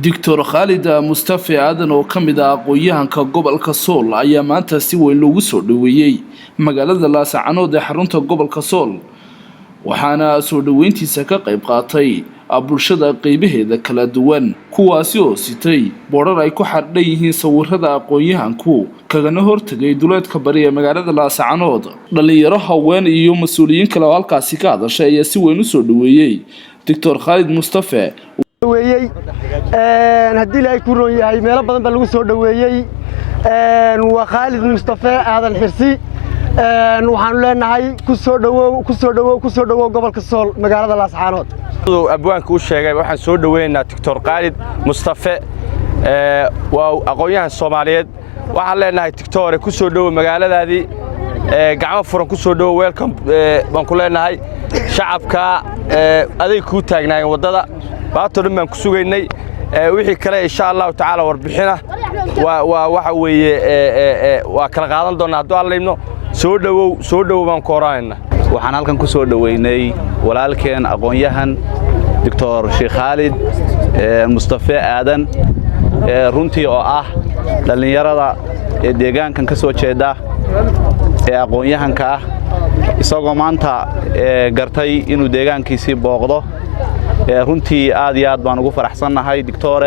Dr. Khalid Mustafa Aadan oo kamid ah aqoonyahanka gobolka Sool ayaa maanta si weyn loogu soo dhaweeyay magaalada Laascaanood ee xarunta gobolka Sool waxaana soo dhaweyntiisa ka qayb qaatay bulshada qaybaheeda kala duwan kuwaasi oo sitay boorar ay ku xardhan yihiin sawirada aqoonyahanku kagana hortagay duleedka bari ee magaalada Laascaanood dhalinyaro haween iyo mas'uuliyiin kale oo halkaasi ka hadashay ayaa si weyn u soo dhaweeyay Dr. Khalid Mustafa haddii ilaahay ku roon yahay meelo badan baa lagu soo dhaweeyay waa Khalid Mustafa Aadan Xirsi waxaan leenahay ku soo dhawow gobolka Sool magaalada Laascaanood abwaanku sheegay waxaan soo dhaweynaynaa Dr. Khalid Mustafa waa aqoonyahan Soomaaliyeed waxaan leenahay Dr. ku soo dhawow magaaladaadii gacmo furan ku soo dhawow welcome baan ku leenahay shacabka adeeg ku taagnaayeen wadada baatoo dhan baan ku sugaynay wixii kale insha Allah taala warbixina waxa weeye waa kala qaadan doonaa haddii aan leeyno soo dhawow baan ku horaanayna waxaan halkan ku soo dhaweynay walaalkeen aqoonyahan Dr. Khalid Mustafa Aadan runtii oo ah dhalinyarada deegaankan ka soo jeeda aqoonyahanka ah isagoo maanta gartay inuu deegaankiisii booqdo runtii aad iyo aad baan ugu faraxsanahay Dr.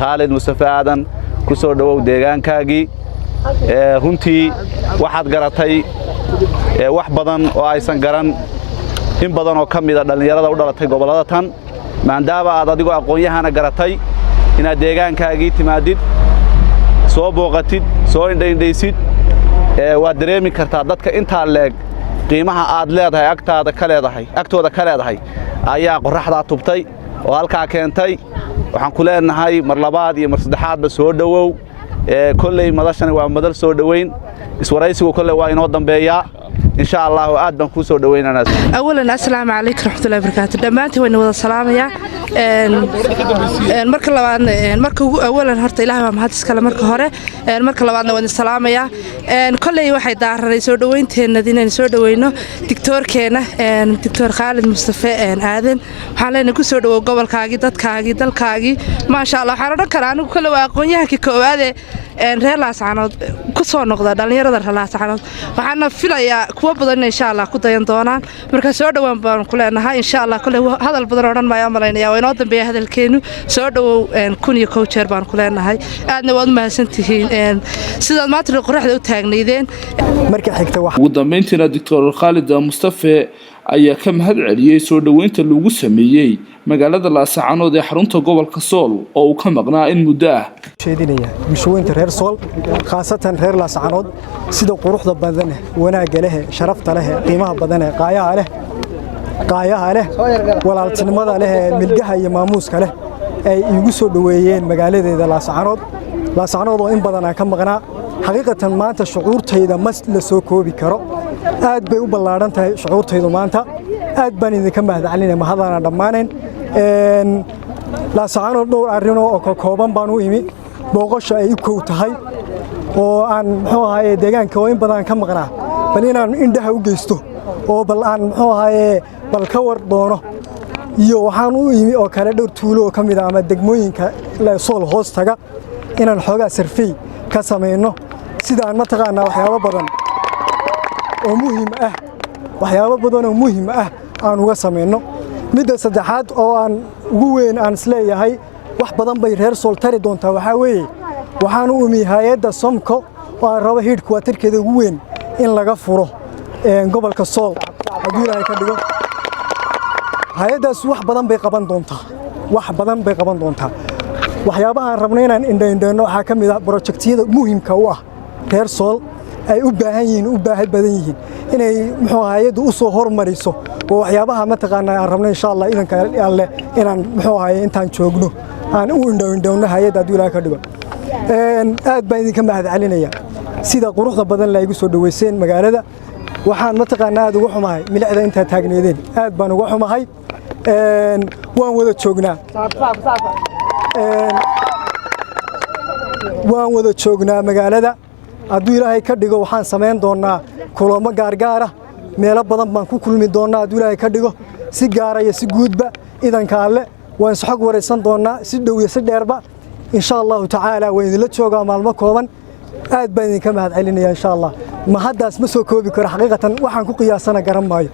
Khalid Mustafa Aadan ku soo dhawow deegaankaagii runtii waxaad garatay wax badan oo aysan garan in badan oo kamid ah dhalinyarada u dhalatay gobolada tan maadaama aad adigu aqoonyahana garatay inaad deegaankaagii timaadid soo booqatid soo indhaysid waad dareemi kartaa dadka inta leeg qiimaha aad leedahay agtooda ka leedahay ayaa qoraxda tubtay oo halka keentay waxaan ku leenahay mar labaad iyo mar saddexaad ba soo dhawow kulay madashani waa madal soo dhaweyn iswaraysigu kulay waa inoo dambeeyaa إن شاء الله وآدم كوسو دوينا ناس. أولاً السلام عليكم ورحمة الله وبركاته. دمانتي وين وضع السلام يا. مركل لبعض مركل أولاً هرت إله ما هاتس كلام مركل هره. مركل لبعضنا وين السلام يا. كل واحد دار رئيسور دوين تين ندينا نسور دوينه دكتور كنا دكتور خالد مصطفى آدم حالنا كوسو دو قبل كاجي دل كاجي ما شاء الله حرنا كلامه كل واقعية كوادة reer Laascaanood ku soo noqda dhalinyarada reer Laascaanood waxaana filayaa kuwa badan insha Allah ku dayan doonaan marka soo dhawaan baan ku leenahay insha Allah kale hadal badan oo dhan ma yaamalaynayaa waa inoo dambeeya hadalkeenu soo dhawow kun iyo kow jeer baan ku leenahay aadna waad mahadsantihiin sidaad maanta qoraxda u taagnaydeen marka xigta wax ugu dambeyntiina Dr. Khalid Mustafa ayaa ka mahad celiyay soo dhaweynta lagu sameeyay magaalada Laascaanood ee xarunta gobolka Sool oo uu ka maqnaa in muddo ah sheedinaya bulshooyinka reer Sool khaasatan reer Laascaanood sida quruxda badan wanaaga leh sharafta leh qiimaha badan qaayaha leh walaaltinimada leh milgaha iyo maamuuska leh ay igu soo dhaweeyeen magaaladeeda Laascaanood oo in badan ka maqnaa xaqiiqatan maanta shucuurtayda mas la soo koobi karo aad bay u ballaaran tahay shucuurtaydu maanta aad baan idinka mahadcelinayaa mahadana dhammaaneen Laascaanood dhowr arrin oo ka kooban baan u imi booqasho ay kow tahay oo aan muxuu ahaayay deegaanka oo in badan ka maqnaa bal inaan indhaha u geysto oo bal aan muxuu ahaayay bal ka war doono iyo waxaan u imi oo kale dhowr tuulo oo kamid ah ama degmooyinka Sool hoos taga inaan xoogaa survey ka sameeyno sida aan mataqaanaa waxyaabo badan oo muhiim ah aan uga sameeyno midda saddexaad oo aan ugu weyn aan isleeyahay wax badan bay reer Sool tari doontaa waxa weeye waxaan u imi hay'adda Somko oo aan rabo headquarterkeeda ugu weyn in laga furo gobolka Sool haddii Ilaahay ka dhigo hay'addaas wax badan bay qaban doontaa waxyaabaha aan rabno inaan indho waxa kamid ah projectiyada muhiimka u ah reer Sool ay u baahan badan yihiin inay muxuu hay'addu u soo hormariso oo waxyaabaha mataqaanaa aan rabno insha Allah idanka alle inaan muxuu ahaayay intaan joogno aan u indhowna hay'adda haddii Ilaahay ka dhigo aad baan idinka mahadcelinayaa sida quruxda badan la igu soo dhaweyseen magaalada waxaan mataqaanaa aad ugu xumahay milicda inta taagneedeen aad baan ugu xumahay waan wada joognaa magaalada haddii Ilaahay ka dhigo waxaan sameyn doonaa kulamo gaar ah meelo badan baan ku kulmi doonaa haddii Ilaahay ka dhigo si gaar ah iyo si guudba idanka alle waan isxog wareysan doonaa si dhow iyo si dheerba insha Allah ta'ala waan idin la joogaa maalmo kooban aad baan idinka mahad celinaya insha Allah ma haddaas ma soo koobi karo xaqiiqatan waxaan ku qiyaasana garan maayo